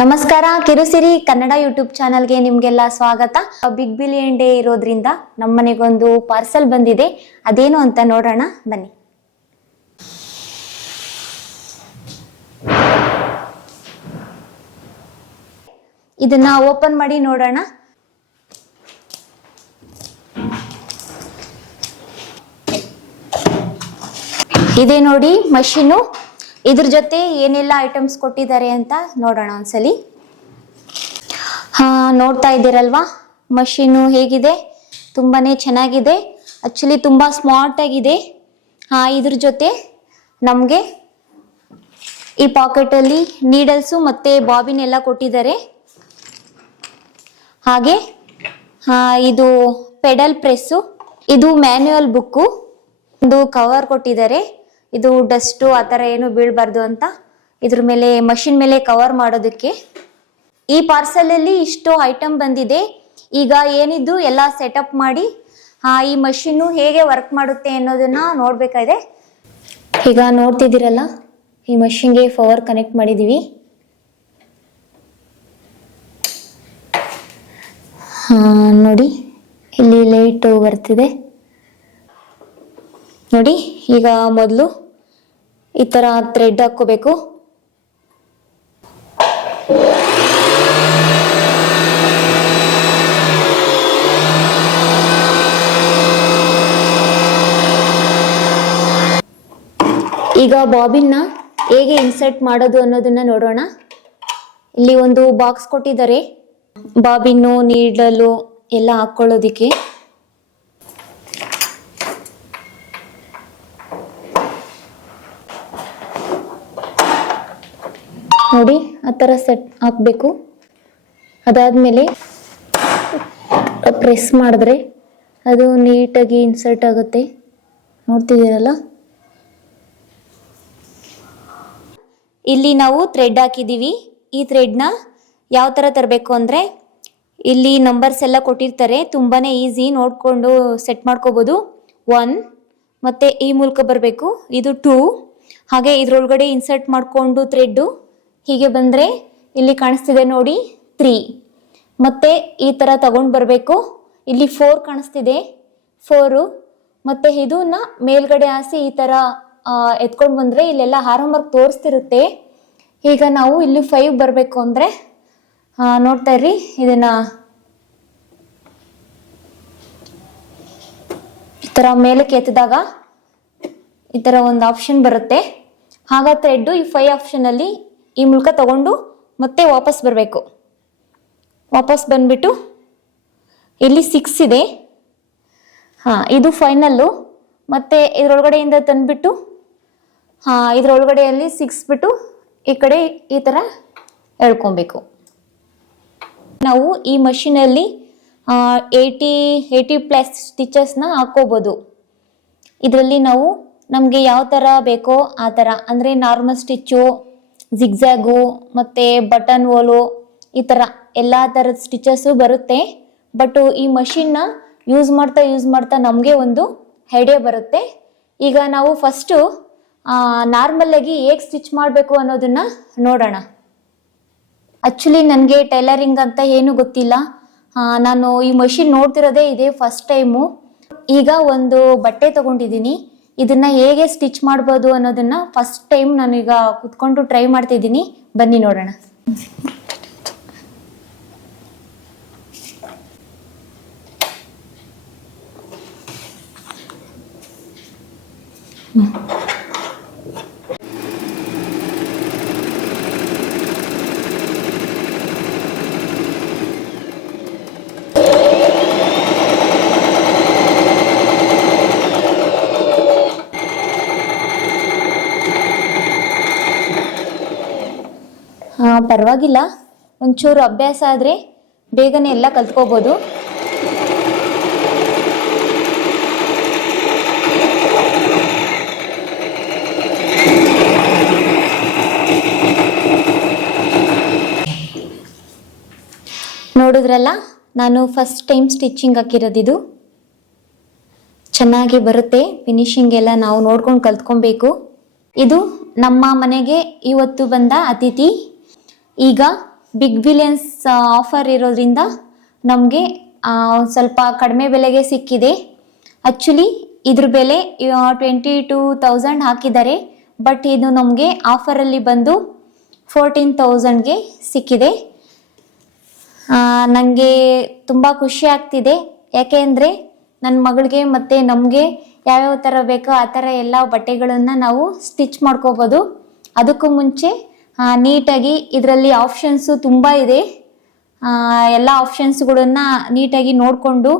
ನಮಸ್ಕಾರ, ಕಿರುಸಿರಿ ಕನ್ನಡ ಯೂಟ್ಯೂಬ್ ಚಾನಲ್ಗೆ ನಿಮ್ಗೆಲ್ಲ ಸ್ವಾಗತ. ಬಿಗ್ ಬಿಲಿಯನ್ ಡೇ ಇರೋದ್ರಿಂದ ನಮ್ಮನೆಗೊಂದು ಪಾರ್ಸಲ್ ಬಂದಿದೆ. ಅದೇನು ಅಂತ ನೋಡೋಣ ಬನ್ನಿ. ಇದನ್ನ ಓಪನ್ ಮಾಡಿ ನೋಡೋಣ. ಇದೇ ನೋಡಿ ಮಷೀನು. ಇದ್ರ ಜೊತೆ ಏನೆಲ್ಲ ಐಟಮ್ಸ್ ಕೊಟ್ಟಿದ್ದಾರೆ ಅಂತ ನೋಡೋಣ ಒಂದ್ಸಲಿ. ನೋಡ್ತಾ ಇದ್ದೀರಲ್ವಾ ಮಷೀನು ಹೇಗಿದೆ? ತುಂಬಾನೇ ಚೆನ್ನಾಗಿದೆ. ಆಕ್ಚುಲಿ ತುಂಬಾ ಸ್ಮಾರ್ಟ್ ಆಗಿದೆ. ಇದ್ರ ಜೊತೆ ನಮ್ಗೆ ಈ ಪಾಕೆಟ್ ಅಲ್ಲಿ ನೀಡಲ್ಸು ಮತ್ತೆ ಬಾಬಿನ್ ಎಲ್ಲ ಕೊಟ್ಟಿದ್ದಾರೆ. ಹಾಗೆ ಇದು ಪೆಡಲ್ ಪ್ರೆಸ್ಸು, ಇದು ಮ್ಯಾನ್ಯುಯಲ್ ಬುಕ್ಕು, ಒಂದು ಕವರ್ ಕೊಟ್ಟಿದ್ದಾರೆ. ಇದು ಡಸ್ಟು ಆ ಥರ ಏನು ಬೀಳಬಾರ್ದು ಅಂತ ಇದ್ರ ಮೇಲೆ ಮಷಿನ್ ಮೇಲೆ ಕವರ್ ಮಾಡೋದಕ್ಕೆ. ಈ ಪಾರ್ಸಲಲ್ಲಿ ಇಷ್ಟು ಐಟಮ್ ಬಂದಿದೆ. ಈಗ ಏನಿದ್ದು ಎಲ್ಲ ಸೆಟಪ್ ಮಾಡಿ ಈ ಮಷೀನು ಹೇಗೆ ವರ್ಕ್ ಮಾಡುತ್ತೆ ಅನ್ನೋದನ್ನ ನೋಡ್ಬೇಕಾಗಿದೆ. ಈಗ ನೋಡ್ತಿದ್ದೀರಲ್ಲ, ಈ ಮಷಿನ್ಗೆ ಪವರ್ ಕನೆಕ್ಟ್ ಮಾಡಿದೀವಿ. ನೋಡಿ ಇಲ್ಲಿ ಲೈಟ್ ಬರ್ತಿದೆ ನೋಡಿ. ಈಗ ಮೊದಲು ಈ ತರ ಥ್ರೆಡ್ ಹಾಕೋಬೇಕು. ಈಗ ಬಾಬಿನ್ನ ಹೇಗೆ ಇನ್ಸರ್ಟ್ ಮಾಡೋದು ಅನ್ನೋದನ್ನ ನೋಡೋಣ. ಇಲ್ಲಿ ಒಂದು ಬಾಕ್ಸ್ ಕೊಟ್ಟಿದ್ದಾರೆ, ಬಾಬಿನ್ನು ನೀಡಲು ಎಲ್ಲ ಹಾಕೊಳ್ಳೋದಿಕ್ಕೆ. ನೋಡಿ ಆ ಥರ ಸೆಟ್ ಹಾಕಬೇಕು. ಅದಾದ್ಮೇಲೆ ಪ್ರೆಸ್ ಮಾಡಿದ್ರೆ ಅದು ನೀಟಾಗಿ ಇನ್ಸರ್ಟ್ ಆಗುತ್ತೆ. ನೋಡ್ತಿದ್ದೀರಲ್ಲ, ಇಲ್ಲಿ ನಾವು ಥ್ರೆಡ್ ಹಾಕಿದ್ದೀವಿ. ಈ ಥ್ರೆಡ್ನ ಯಾವ ಥರ ತರಬೇಕು ಅಂದರೆ, ಇಲ್ಲಿ ನಂಬರ್ಸ್ ಎಲ್ಲ ಕೊಟ್ಟಿರ್ತಾರೆ. ತುಂಬಾನೇ ಈಸಿ, ನೋಡಿಕೊಂಡು ಸೆಟ್ ಮಾಡ್ಕೋಬೋದು. 1 ಮತ್ತು ಈ ಮೂಲಕ ಬರಬೇಕು. ಇದು 2. ಹಾಗೆ ಇದರೊಳಗಡೆ ಇನ್ಸರ್ಟ್ ಮಾಡಿಕೊಂಡು ಥ್ರೆಡ್ಡು ಹೀಗೆ ಬಂದರೆ ಇಲ್ಲಿ ಕಾಣಿಸ್ತಿದೆ ನೋಡಿ 3. ಮತ್ತೆ ಈ ಥರ ತಗೊಂಡು ಬರಬೇಕು. ಇಲ್ಲಿ 4 ಕಾಣಿಸ್ತಿದೆ, 4. ಮತ್ತೆ ಇದನ್ನ ಮೇಲ್ಗಡೆ ಹಾಸಿ ಈ ಥರ ಎತ್ಕೊಂಡು ಬಂದರೆ ಇಲ್ಲೆಲ್ಲ ಹಾರೋ ಮಾರ್ಕ್ ತೋರಿಸ್ತಿರುತ್ತೆ. ಈಗ ನಾವು ಇಲ್ಲಿ 5 ಬರಬೇಕು ಅಂದರೆ ನೋಡ್ತಾ ಇರ್ರಿ, ಇದನ್ನ ಈ ಥರ ಮೇಲಕ್ಕೆ ಎತ್ತಿದಾಗ ಈ ಥರ ಒಂದು ಆಪ್ಷನ್ ಬರುತ್ತೆ. ಆಗ ಥ್ರೆಡ್ಡು ಈ 5 ಆಪ್ಷನಲ್ಲಿ ಈ ಮೂಲಕ ತಗೊಂಡು ಮತ್ತೆ ವಾಪಸ್ ಬರಬೇಕು. ವಾಪಸ್ ಬಂದ್ಬಿಟ್ಟು ಇಲ್ಲಿ 6 ಇದೆ. ಇದು ಫೈನಲ್ಲು. ಮತ್ತೆ ಇದರೊಳಗಡೆಯಿಂದ ತಂದ್ಬಿಟ್ಟು ಇದರೊಳಗಡೆಯಲ್ಲಿ 6 ಬಿಟ್ಟು ಈ ಕಡೆ ಈ ಥರ ಎಳ್ಕೊಬೇಕು. ನಾವು ಈ ಮಷೀನಲ್ಲಿ 80+ ಸ್ಟಿಚಸ್ನ ಹಾಕೋಬೋದು. ಇದರಲ್ಲಿ ನಾವು ನಮಗೆ ಯಾವ ಥರ ಬೇಕೋ ಆ ಥರ, ಅಂದರೆ ನಾರ್ಮಲ್ ಸ್ಟಿಚ್ಚು, ಜಿಗ್ಜಾಗು ಮತ್ತು ಬಟನ್ ಹೋಲು, ಈ ಥರ ಎಲ್ಲ ಥರದ ಸ್ಟಿಚಸ್ಸು ಬರುತ್ತೆ. ಬಟ್ ಈ ಮಷೀನ್ನ ಯೂಸ್ ಮಾಡ್ತಾ ನಮಗೆ ಒಂದು ಐಡಿಯಾ ಬರುತ್ತೆ. ಈಗ ನಾವು ಫಸ್ಟು ನಾರ್ಮಲ್ಲಾಗಿ ಹೇಗೆ ಸ್ಟಿಚ್ ಮಾಡಬೇಕು ಅನ್ನೋದನ್ನ ನೋಡೋಣ. ಆ್ಯಕ್ಚುಲಿ ನನಗೆ ಟೈಲರಿಂಗ್ ಅಂತ ಏನು ಗೊತ್ತಿಲ್ಲ. ನಾನು ಈ ಮಷೀನ್ ನೋಡ್ತಿರೋದೇ ಇದೇ ಫಸ್ಟ್ ಟೈಮು. ಈಗ ಒಂದು ಬಟ್ಟೆ ತಗೊಂಡಿದ್ದೀನಿ. ಇದನ್ನ ಹೇಗೆ ಸ್ಟಿಚ್ ಮಾಡ್ಬೋದು ಅನ್ನೋದನ್ನ ಫಸ್ಟ್ ಟೈಮ್ ನಾನೀಗ ಕುತ್ಕೊಂಡು ಟ್ರೈ ಮಾಡ್ತಿದ್ದೀನಿ. ಬನ್ನಿ ನೋಡೋಣ. ಪರವಾಗಿಲ್ಲ, ಒಂಚೂರು ಅಭ್ಯಾಸ ಆದರೆ ಬೇಗನೆ ಎಲ್ಲ ಕಲ್ತ್ಕೋಬೋದು. ನೋಡಿದ್ರಲ್ಲ, ನಾನು ಫಸ್ಟ್ ಟೈಮ್ ಸ್ಟಿಚಿಂಗ್ ಹಾಕಿರೋದಿದು. ಚೆನ್ನಾಗಿ ಬರುತ್ತೆ. ಫಿನಿಶಿಂಗ್ ಎಲ್ಲ ನಾವು ನೋಡ್ಕೊಂಡು ಕಲ್ತ್ಕೊಬೇಕು. ಇದು ನಮ್ಮ ಮನೆಗೆ ಇವತ್ತು ಬಂದ ಅತಿಥಿ. ಈಗ ಬಿಗ್ ಬಿಲಿಯನ್ಸ್ ಆಫರ್ ಇರೋದ್ರಿಂದ ನಮಗೆ ಒಂದು ಸ್ವಲ್ಪ ಕಡಿಮೆ ಬೆಲೆಗೆ ಸಿಕ್ಕಿದೆ. ಆ್ಯಕ್ಚುಲಿ ಇದ್ರ ಬೆಲೆ 22,000 ಹಾಕಿದ್ದಾರೆ, ಬಟ್ ಇದು ನಮಗೆ ಆಫರಲ್ಲಿ ಬಂದು 14,000ಗೆ ಸಿಕ್ಕಿದೆ. ನನಗೆ ತುಂಬ ಖುಷಿ ಆಗ್ತಿದೆ, ಯಾಕೆ ಅಂದರೆ ನನ್ನ ಮಗಳಿಗೆ ಮತ್ತು ನಮಗೆ ಯಾವ್ಯಾವ ಥರ ಬೇಕೋ ಆ ಥರ ಎಲ್ಲ ಬಟ್ಟೆಗಳನ್ನು ನಾವು ಸ್ಟಿಚ್ ಮಾಡ್ಕೋಬೋದು. ಅದಕ್ಕೂ ಮುಂಚೆ ನೀಟಾಗಿ ಇದರಲ್ಲಿ ಆಪ್ಷನ್ಸು ತುಂಬ ಇದೆ. ಎಲ್ಲ ಆಪ್ಷನ್ಸ್ಗಳನ್ನ ನೀಟಾಗಿ ನೋಡಿಕೊಂಡು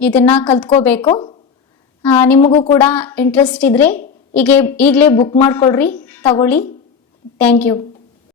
ಇದನ್ನು ಕಲ್ತ್ಕೋಬೇಕು. ನಿಮಗೂ ಕೂಡ ಇಂಟ್ರೆಸ್ಟ್ ಇದ್ದರೆ ಈಗಲೇ ಬುಕ್ ಮಾಡ್ಕೊಳ್ರಿ, ತಗೊಳ್ಳಿ. Thank you.